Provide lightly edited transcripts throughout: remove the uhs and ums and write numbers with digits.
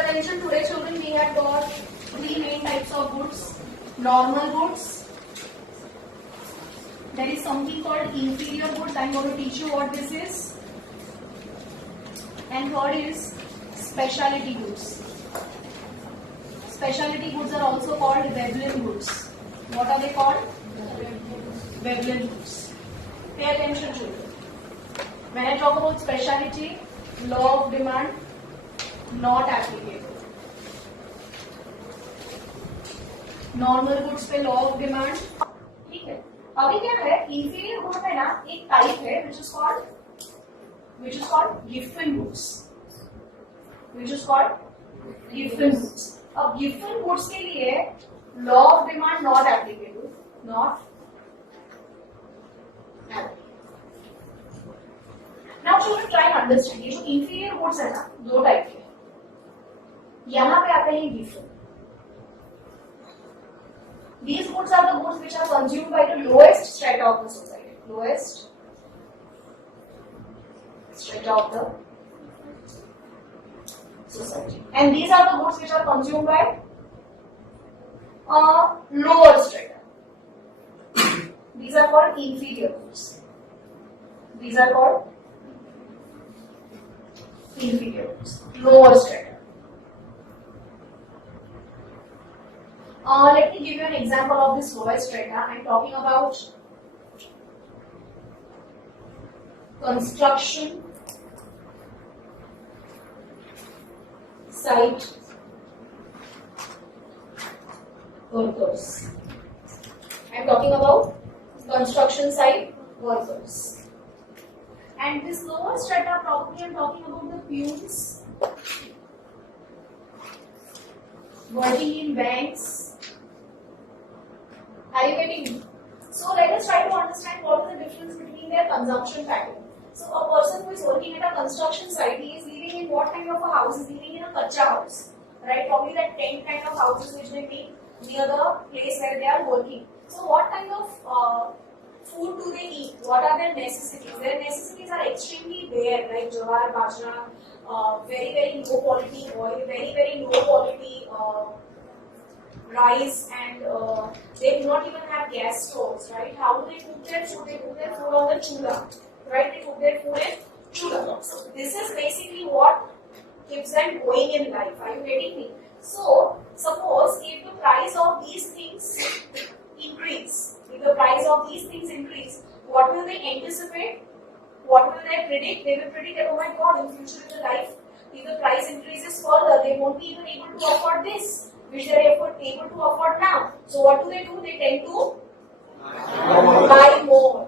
attention, today children, we have got three main types of goods. Normal goods. There is something called inferior goods. I am going to teach you what this is. And third is specialty goods. Specialty goods are also called Veblen goods. What are they called? Veblen goods. Pay attention, children. When I talk about specialty, law of demand not applicable. Normal goods पे law of demand ठीक है. अभी क्या है, inferior good में ना एक type है which is called Giffen goods. Giffen goods. अब गिफ्टन गुड्स के लिए law of demand not applicable. Now चलिए ट्राई एंड अंडरस्टैंड. ये जो इंफीरियर गुड्स है ना, दो टाइप के. यहां पे आते हैं गिफ्टन. These goods are the goods which are consumed by the lowest strata of the society. Lowest strata of the society. And these are the goods which are consumed by lower strata. These are called inferior goods. Lower strata. Let me give you an example of this lowest strata. I am talking about construction site workers. I am talking about construction site workers. And this lower strata, probably I am talking about the peons working in banks. Are you getting me? So let us try to understand what is the difference between their consumption pattern. So a person who is working at a construction site, he is living in what kind of a house? He is living in a kacha house, right? Probably that tent kind of houses which may be near the place where they are working. So what kind of food do they eat? What are their necessities? Their necessities are extremely bare, like jawar, bajra, very very low quality oil, very very low quality rice, and they do not even have gas stoves, right? How do they cook their food? They cook their food on the chula, right? They cook their food in chula. So this is basically what keeps them going in life. Are you getting me? So suppose if the price of these things increase, what will they anticipate? What will they predict? They will predict that, oh my God, in future in the life, if the price increases further, they won't be even able to afford this, which they are able to afford now. So what do? They tend to buy more.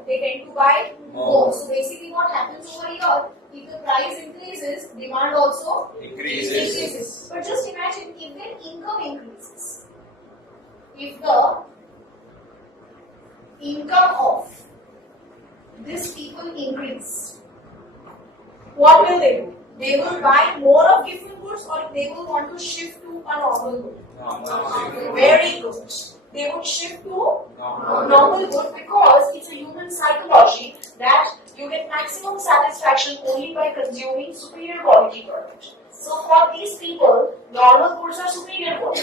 So basically what happens over here, if the price increases, demand also increases. But just imagine if their income increases. If the income of these people increase, what will they do? They will buy more of gift goods, or they will want to shift to a normal good. Very good. They would shift to normal good because it's a human psychology that you get maximum satisfaction only by consuming superior quality products. So for these people, normal goods are superior quality.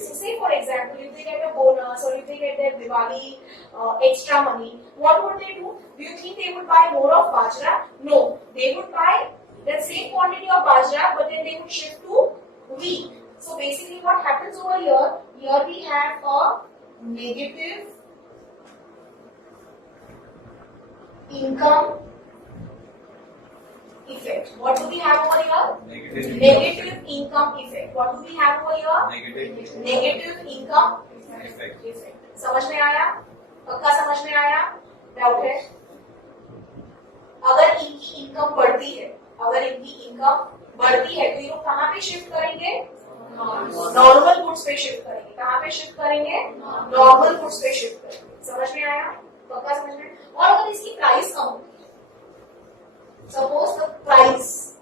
So say for example, if they get a bonus or if they get their Diwali extra money, what would they do? Do you think they would buy more of bajra? No. They would buy the same quantity of bajra, but then they would shift to wheat. So basically what happens over here we have a negative income effect. What do we have over here? Negative income effect. What do we have over here? Negative income effect. समझ में आया? पक्का समझ में आया? Doubt है? अगर इनकी इनकम बढ़ती है तो ये लोग कहाँ पे शिफ्ट करेंगे? नॉर्मल गुड्स पे शिफ्ट करेंगे. कहाँ पे शिफ्ट करेंगे? नॉर्मल गुड्स पे शिफ्ट करेंगे. समझ में आया? पक्का समझ में? और अगर इसकी प्राइस कम होती है, suppose the price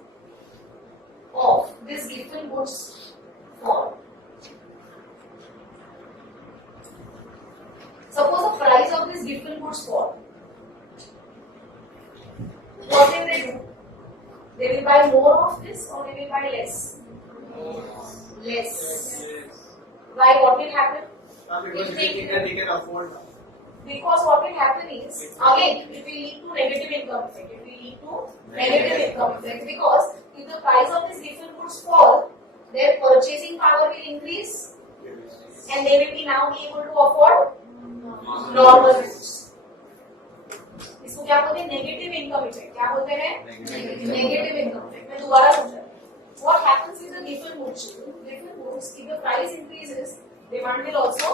of this given goods fall. Suppose the price of this given goods fall. What will they do? They will buy more of this or they will buy less? Less. Why? What will happen? Because they can afford. Because what will happen is, again, it will lead to negative income effect. It will lead to negative income effect because if the price of these different goods fall, their purchasing power will increase and they will be now be able to afford normal goods. इसको क्या बोलते हैं? Negative income effect. क्या बोलते हैं? Negative income effect. मैं दोबारा समझा. What happens with the different goods? Different goods, if the price increases, demand will also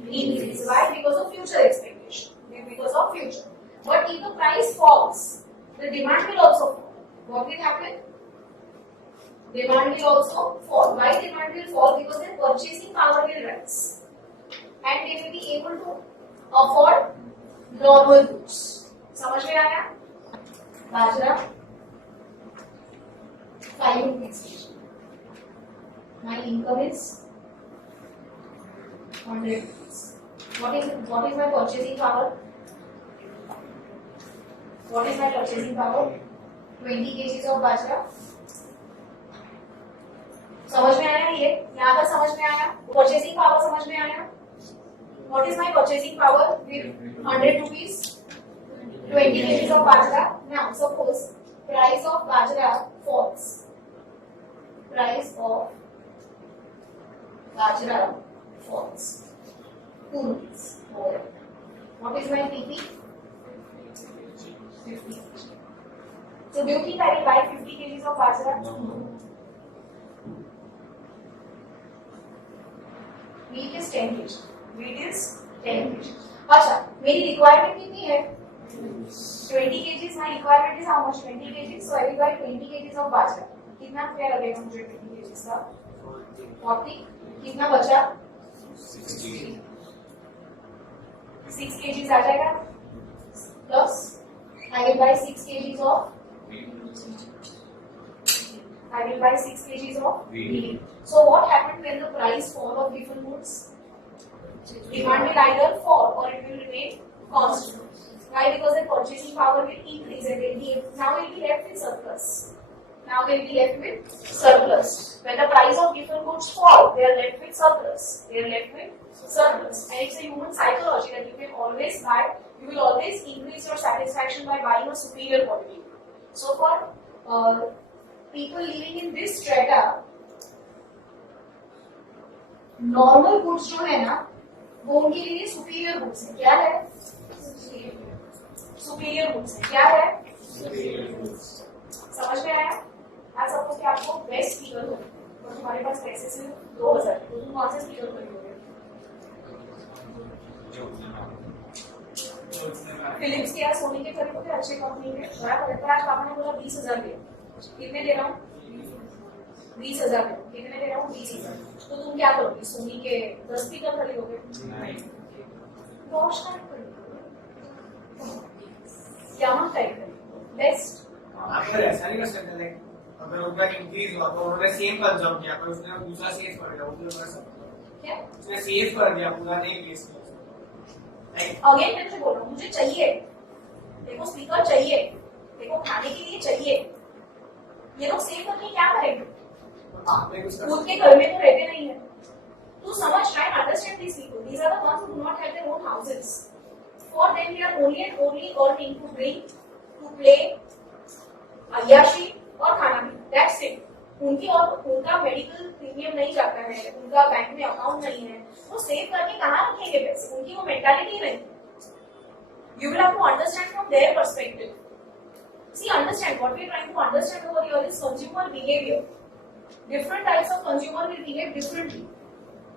increase. Why? Because of future expectation. Because of future. But if the price falls, the demand will also fall. What will happen? Demand will also fall. Why demand will fall? Because their purchasing power will rise. And they will be able to afford normal goods. समझ में आया? बाजरा 5 rupees. My income is 100 rupees. What is my purchasing power? What is my purchasing power? 20 kgs of bajra. समझ में आया ये? यहाँ पर समझ में आया? Purchasing power समझ में आया? What is my purchasing power with 100 rupees? 20 kgs of bajra. Now suppose price of bajra falls. Price of bajra falls 2 rupees. What is my PP? 50. So do you think I will buy 50 kgs of bajra? No. Wheat is 10 kg. Wheat is 10 kg. अच्छा, मेरी requirement कितनी है? 20 kgs. My requirement is how much? 20 kgs. So I will buy 20 kgs of bajra. कितना रुपया लगेगा मुझे 20 kgs का? 40. कितना बचा? 6 kgs आ जाएगा. Plus I will buy 6 kgs of. I will buy 6 kgs of wheat. So what happened when the price fall of different goods? Demand will either fall or it will remain constant. Why? Because the purchasing power will increase and now will be left with surplus. Now they will be left with surplus. When the price of different goods fall, they are left with surplus. They are left with surplus. And it's a human psychology that you can always buy. You will always increase your satisfaction by buying a superior quality. So for people living in this strata, normal goods जो है ना, वो उनके लिए superior goods है. क्या है? Superior goods है. क्या है? समझ में आया? आज सपोज कि आपको बेस्ट स्पीकर हो और तुम्हारे पास पैसे से 2000, तो तुम कौन से स्पीकर खरीदोगे? फिलिप्स के या सोनी के खरीदोगे? अच्छे कंपनी के. बड़ा खरीदता है. आज पापा ने बोला 20,000 दे. कितने दे रहा हूँ? 20,000 दे. कितने दे रहा हूँ? 20,000. तो तुम क्या करोगे? सोनी के 10 स्पीकर खरीदोगे? रोशन खरीदोगे. क्या टाइप खरीदोगे? बेस्ट. अगर ऐसा नहीं कर सकते, अगर उनका इंक्रीज हुआ तो उन्होंने सेम कंज्यूम किया, पर उसने दूसरा सेव कर दिया, उसने कर सकता. क्या? उसने सेव कर दिया, पूरा नहीं वेस्ट किया. अगेन मैं तुझे बोल रहा हूँ, मुझे चाहिए, देखो स्पीकर चाहिए, देखो खाने के लिए चाहिए. ये लोग सेव करके क्या करेंगे? खुद के घर में तो रहते नहीं है. तू समझ, try and understand these people. These are the ones who do not have their own houses. For them, we are only and only earning to drink, to play, अय्याशी और खाना भी. That's it. उनकी और उनका मेडिकल प्रीमियम नहीं जाता है, उनका बैंक में अकाउंट नहीं है, वो सेव करके कहाँ रखेंगे पैसे? उनकी वो मेंटालिटी नहीं. You will have to understand from their perspective. See, understand what we are trying to understand over here is consumer behavior. Different types of consumer will behave differently.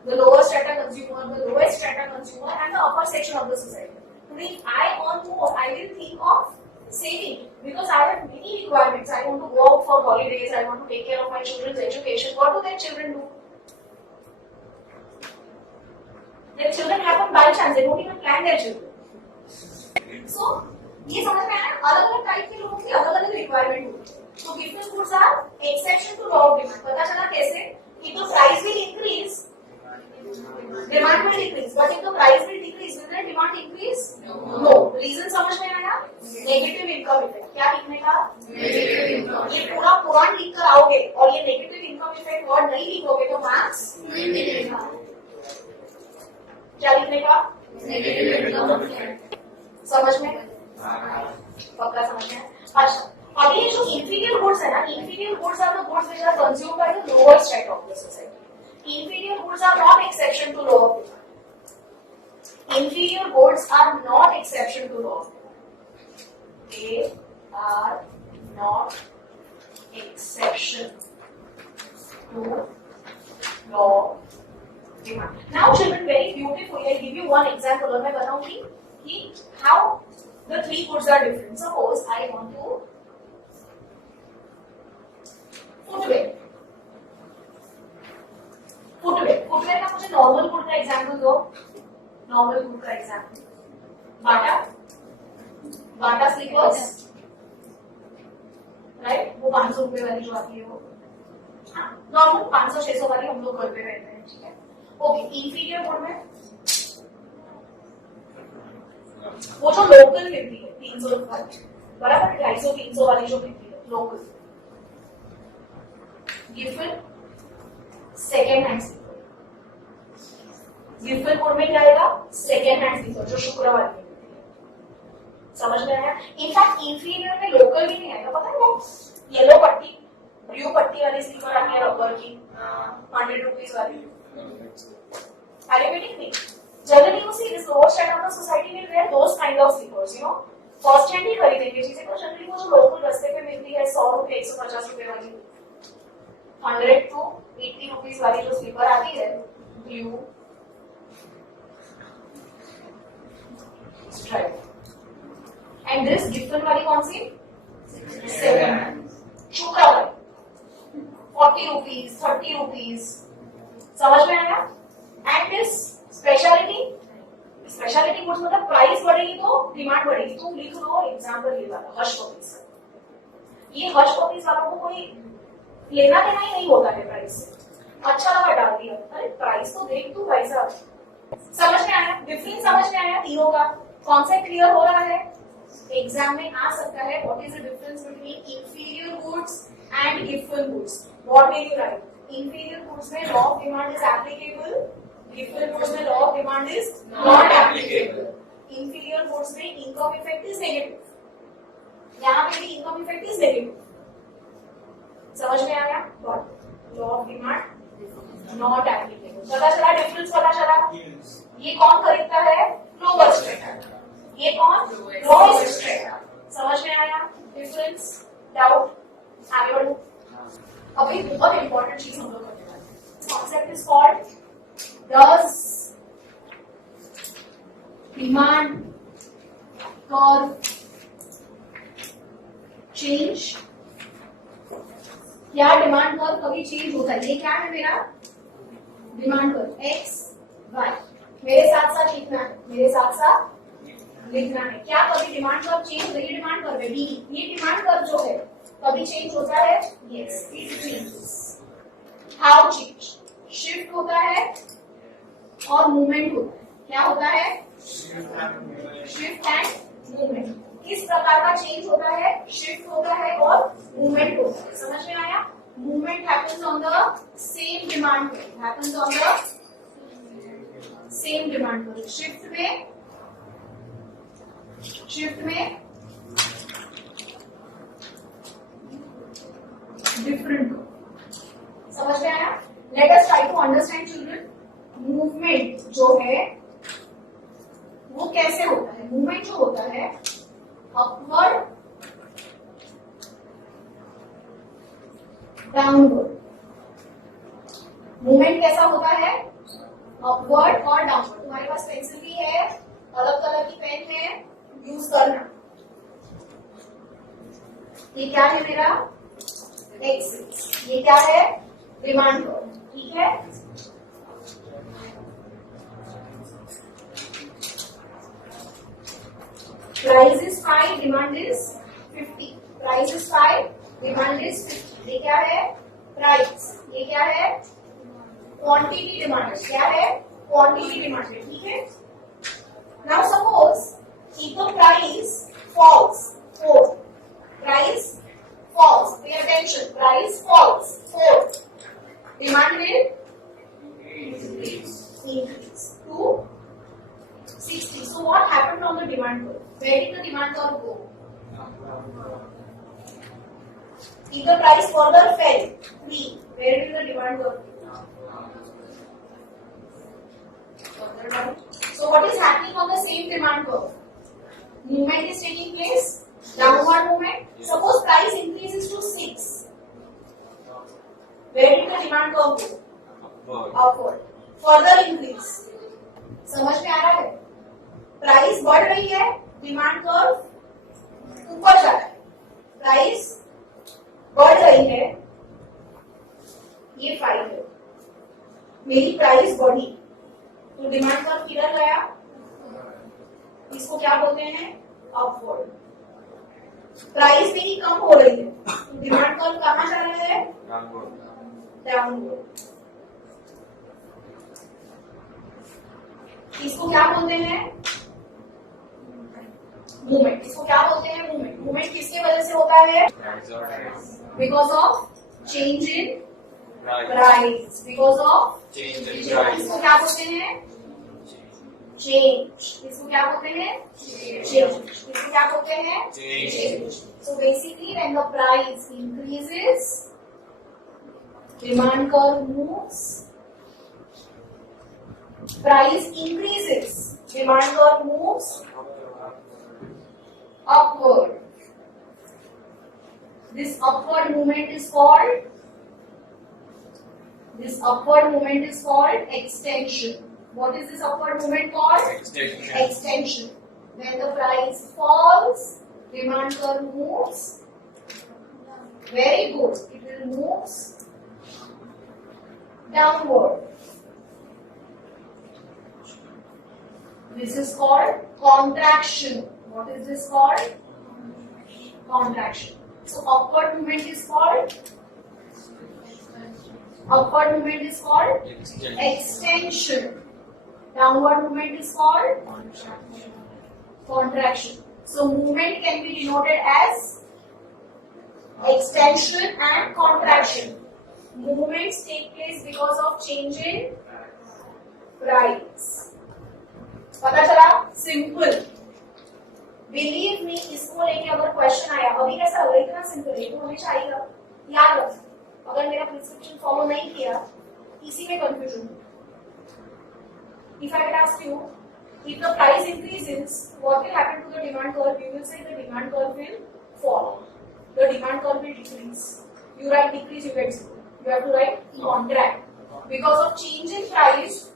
The lower strata consumer, the lowest strata consumer, and the upper section of the society. Today, I earn more, I will think of saving because I have many requirements. I want to go out for holidays, I want to take care of my children's education. What do their children do? Their children happen by chance, they don't even plan their children. So, ये समझ में आया? अलग-अलग type के लोगों की अलग-अलग requirement होती है. So different goods are exception to law of demand. पता चला कैसे? If the price will increase, demand will decrease. But if the price will decrease, will the demand increase? No. Reason समझ में आया? Negative income effect. क्या लिखने का? Negative income. ये पूरा लिखोगे और ये नेगेटिव इनकम इफेक्ट वर्ड नहीं लिखोगे तो मार्क्स नहीं मिलेगा। क्या लिखने का? Negative income effect. समझ में? पक्का समझ में? अच्छा, अभी ये जो इंफीरियर गुड्स है ना, inferior goods are the goods which are consumed by the lower state of the society. Inferior goods are not exception to law of demand. Inferior goods are not exception to law. They are not exception to law demand. Now, children, very beautifully, I give you one example. और मैं बताऊंगी कि how the three goods are different. Suppose I want to footwear. Footwear का मुझे normal good का example दो. Normal good का example बाटा slippers, right? वो 500 रुपए वाली जो आती है वो, हाँ, नॉर्मल 500-600 वाली हम लोग घर पे पहनते हैं, ठीक है? ओके, इंफीरियर गुड में वो जो लोकल मिलती है 300 रुपए बराबर, 250-300 वाली जो मिलती है local, gift second hand slipper. Gift code में क्या आएगा? सेकेंड हैंड स्लीपर जो शुक्रवार में मिलती है। समझ में आया? इनफैक्ट इंफीरियर में लोकल भी नहीं आएगा, पता है वो येलो पट्टी ब्लू पट्टी वाली स्लीपर आती है रबर की 100 रुपीज वाली। Are you getting me? Generally you see this lower strata of the society will wear those kind of slippers, you know. First hand ही खरीदेंगे चीजें, तो जनरली वो जो लोकल रास्ते पे मिलती है 100 रुपए 150 रुपए वाली 100 to 80 रुपीज वाली जो स्लीपर आती है blue stripe, and this gift वाली कौन सी? शुक्रवार 40 रुपीज 30 रुपीज। समझ में आया? एंड दिस स्पेशलिटी गुड्स मतलब प्राइस बढ़ेगी तो डिमांड बढ़ेगी। तुम लिख लो एग्जाम्पल ये वाला हर्ष पपीज। ये हर्ष पपीज वालों को कोई लेना देना ही नहीं होता है प्राइस से, अच्छा लगा डाल दिया, अरे प्राइस तो देख तू भाई साहब। समझ में आया? डिफरेंस समझ में आया तीनों का? कॉन्सेप्ट क्लियर हो रहा है? एग्जाम में आ सकता है what is the difference between inferior goods and Giffen goods. What will you write? Inferior goods में law of demand is applicable, Giffen goods में law of demand is not applicable. Inferior goods में income effect is negative, यहाँ पे भी income effect is negative. समझ में आया? But law of demand not applicable. पता चला डिफरेंस? पता चला? ये कौन खरीदता है? Lower strata. ये कौन? Lower strata. समझ में आया डिफरेंस? डाउट? आगे बढ़ो। अभी बहुत इंपॉर्टेंट चीज हम लोग करने वाले हैं। Concept is called does demand curve change. क्या डिमांड कर्व कभी चेंज होता है? ये क्या है मेरा डिमांड कर्व? X Y. मेरे साथ साथ लिखना है, मेरे साथ साथ लिखना है। क्या कभी डिमांड कर्व चेंज होता है? ये डिमांड कर्व है डी। ये डिमांड कर्व जो है कभी चेंज होता है? Yes, it changes. How change? Shift होता है और मूवमेंट होता है। क्या होता है? Shift and movement. किस प्रकार का चेंज होता है? शिफ्ट होता है और मूवमेंट होता है। समझ में आया? Movement happens on the same demand पे, happens on the same demand पर। शिफ्ट में डिफरेंट। समझ में आया? Let us try to understand children. Movement जो है वो कैसे होता है? मूवमेंट जो होता है अपवर्ड डाउनवर्ड। मूवमेंट कैसा होता है? अपवर्ड और डाउनवर्ड। तुम्हारे पास पेंसिल भी है, अलग कलर की पेन है, यूज करना। ये क्या है मेरा? एक्सिस। ये क्या है? Demand curve. ठीक है? Price is 5, demand is 50। Price is 5, demand is 50। ये क्या है? प्राइस। ये क्या है? Quantity demand. क्या है? क्वांटिटी डिमांड है। ठीक है? Now suppose if the price falls, price falls. Pay attention. Price falls. 4. Demand will increase to 60. So what happened on the demand curve? Where did the demand curve go? If the price further fell, 3. Where did the demand curve go? Further down. So what is happening on the same demand curve? Movement is taking place. Downward movement. Suppose price increases to 6. Where did the demand curve go? Upward. Further increase. समझ में आ रहा है? Price बढ़ रही है, demand curve ऊपर जा रहा है. प्राइस बढ़ रही है, ये 5 है. मेरी प्राइस बढ़ी तो डिमांड कर्व किधर गया? इसको क्या बोलते हैं? अपवर्ड. प्राइस मेरी कम हो रही है तो डिमांड कर्व कहाँ जा रहा है? डाउनवर्ड. इसको क्या बोलते हैं? मूवमेंट. इसको क्या बोलते हैं? मूवमेंट. मूवमेंट किसके वजह से होता है? Because of change in price. Because of Change in इसको price. क्या बोलते हैं? चेंज. इसको क्या बोलते हैं? चेंज. इसको क्या बोलते हैं? Change. So basically when the price increases, demand curve moves. Price increases, demand curve moves upward. This upward movement is called extension. What is this upward movement called? Extension. Extension. When the price falls, demand curve moves. Very good. It will move downward. This is called contraction. What is this called? Contraction. So upward movement is called extension. Downward movement is called contraction. So movement can be denoted as extension and contraction. Movements take place because of change in price. पता चला? Simple. Believe me, इसको लेके अगर question आया, अभी कैसा लग रहा है? इतना सिंपल है, तो हमेशा आएगा. याद रख, अगर मेरा प्रिस्क्रिप्शन फॉलो नहीं किया, इसी में confusion. If I can ask you, if the price increases, what will happen to the demand curve? You will say the demand curve will fall. The demand curve will decrease. You write decrease, you get 0. You have to write contract. Because of change in price,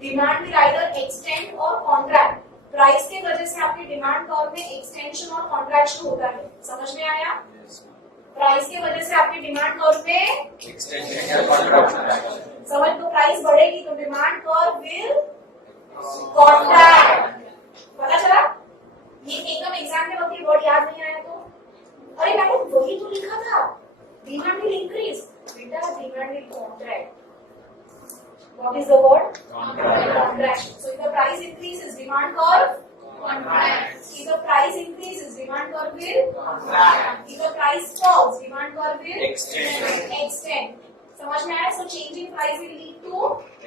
demand will either extend or contract. Price के वजह से आपकी demand curve में extension और contraction होता है. समझ में आया? प्राइस की वजह से आपकी डिमांड कर्व में Extension and contraction. समझ. तो प्राइस बढ़ेगी तो डिमांड कर्व विल कॉन्ट्रैक्ट. पता चला? ये एकदम एग्जाम में वक्त ये वर्ड याद नहीं आया तो अरे मैंने वही तो लिखा था. Demand will increase. बेटा demand will contract. What is the word? Contraction. So if the price increases, demand curve contracts. If the price increases, demand curve will contract. If the price falls, demand curve will extend. समझ में आया? So changing price will lead to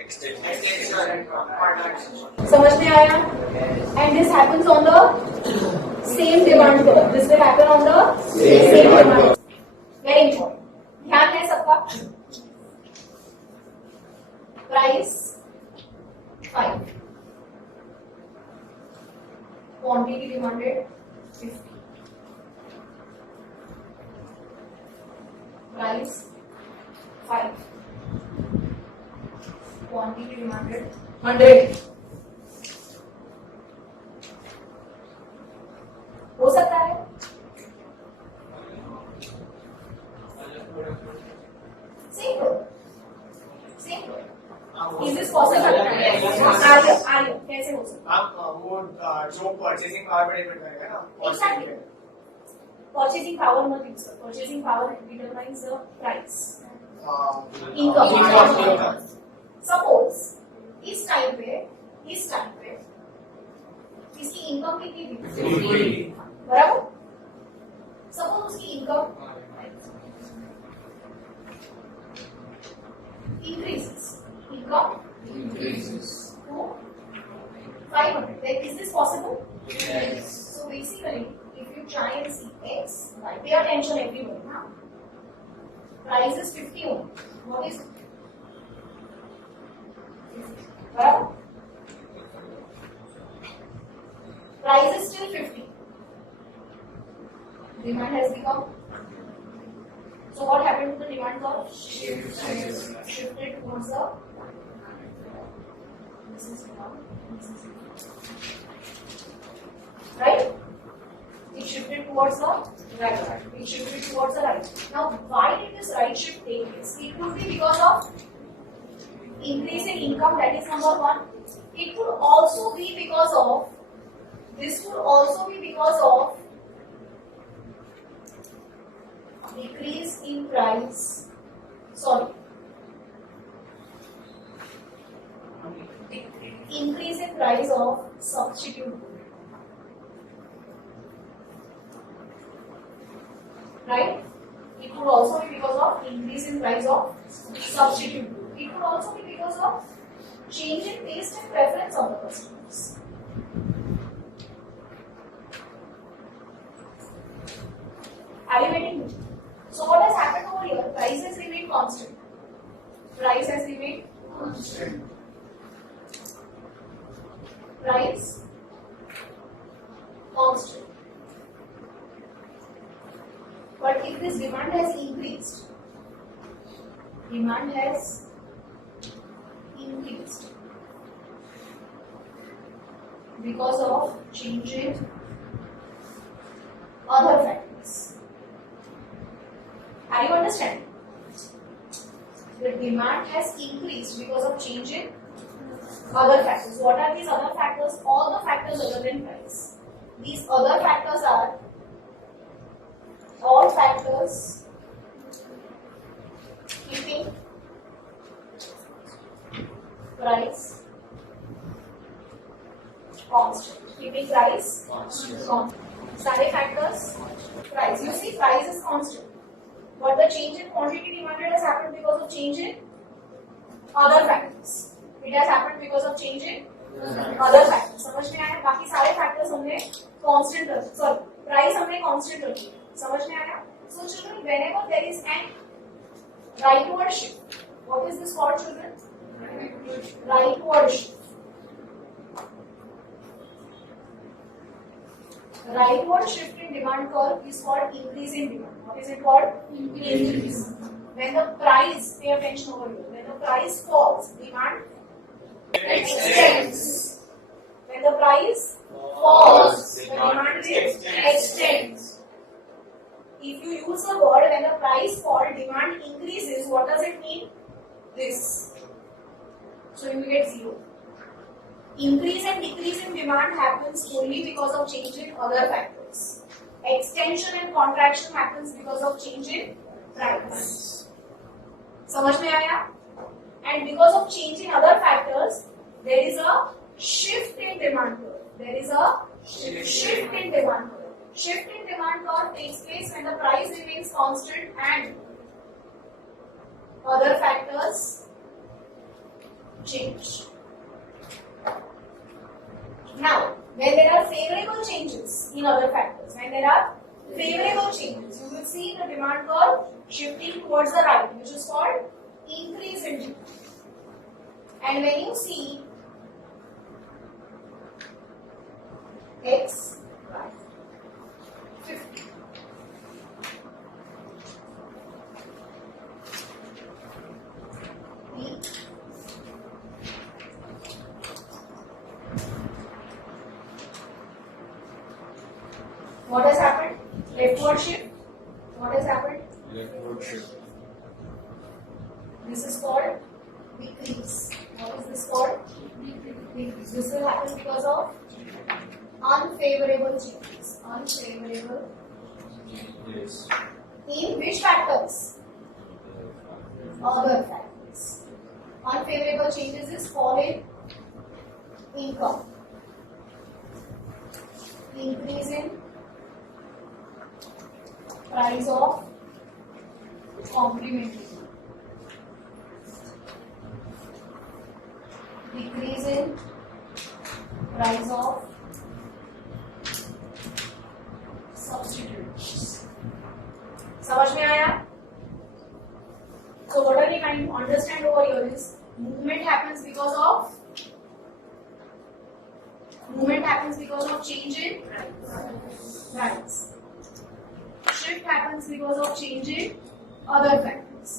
Extension. समझ में आया? And this happens on the same demand curve. This will happen on the same demand curve. Very important. ध्यान है सबका? Price 5. Quantity demanded 50. Price 5. Quantity demanded 100. हो सकता है? Simple. Is this possible? आर्य कैसे हो सकता है? आप वो जो परचेसिंग पावर पे डिपेंड करेगा ना. Exactly. Purchasing power मत use कर. Purchasing power determines the price. Income. Suppose इस टाइम पे इसकी इनकम कितनी थी? बराबर. सपोज उसकी income increases. Income Increases. to 500. Like, is this possible? Yes. So basically, if you try and see X, Y, pay attention everyone. Huh? Price is 50 only. What is it? Well, price is still 50. Demand has become. So what happened to the demand curve? Shifted towards the. This is down. This is right? It shifted towards the right. It shifted towards the right. Now, why did this right shift take place? It could be because of increase in income, that is number one. It could also be because of, this could also be because of decrease in price, increase in price of substitute good. Right? It could also be because of increase in price of substitute good. It could also be because of change in taste and preference of the customers. Are you getting me? So what has happened over here? Price has remained constant. Price has remained Constant. price constant. But if this demand has increased, because of change in other factors. Are you understanding? The demand has increased because of change in other factors. What are these other factors? All the factors other than price. These other factors are all factors keeping price constant. Keeping price constant. सारे factors price. You see, price is constant. But the change in quantity demanded has happened because of change in other factors. It has happened because of change in other factors. समझ में आया? बाकी सारे factors हमने constant रखे. Sorry, price हमने constant रखी. समझ में आया? So children, whenever there is an rightward shift, what is this called, children? Rightward shift. Rightward shift in demand curve is called increase in demand. What is it called? Increase. When the price, pay attention over here, when the price falls, demand extends. When the price falls, the demand extends. If you use the word when the price falls, demand increases, what does it mean? This. So you will get 0. Increase and decrease in demand happens only because of change in other factors. Extension and contraction happens because of change in price. समझ में आया? And because of change in other factors, there is a shift in demand curve. There is a shift in demand curve. Shift in demand curve takes place when the price remains constant and other factors change. Now, when there are favorable changes in other factors, when there are favorable changes, you will see the demand curve shifting towards the right, which is called increase in demand. And when you see X, Y, 50. E, what has happened? Leftward shift. What has happened? Leftward shift. This is called decrease. What is this called? Decrease. This will happen because of unfavorable changes. Unfavorable. Yes. In which factors? Other factors. Unfavorable changes is fall in income. Increase in price of complementary. Decrease in price of substitutes. समझ में आया? So what are we trying to understand over here is movement happens because of change in price. Shift happens because of change in other factors.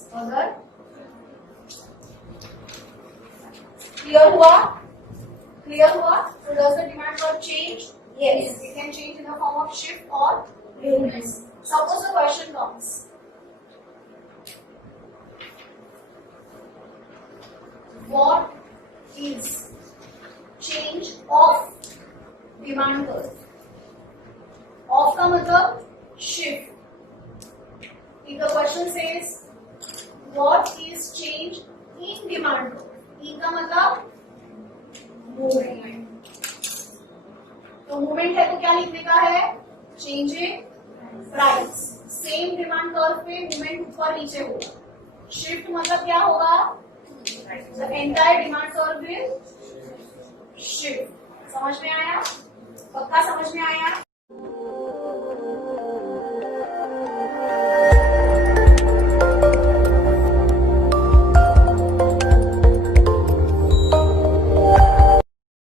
Clear हुआ? So does the demand curve change? Yes. It can change in the form of shift or movements. Suppose the question comes. What is change of demand curve? Of का मतलब shift. If the question says what is change in demand curve? In का मतलब movement. तो movement है तो क्या लिखने का है? Change in price. Same demand curve पे movement ऊपर नीचे होगा. Shift मतलब क्या होगा? The entire demand curve will shift. समझ में आया? पक्का समझ में आया?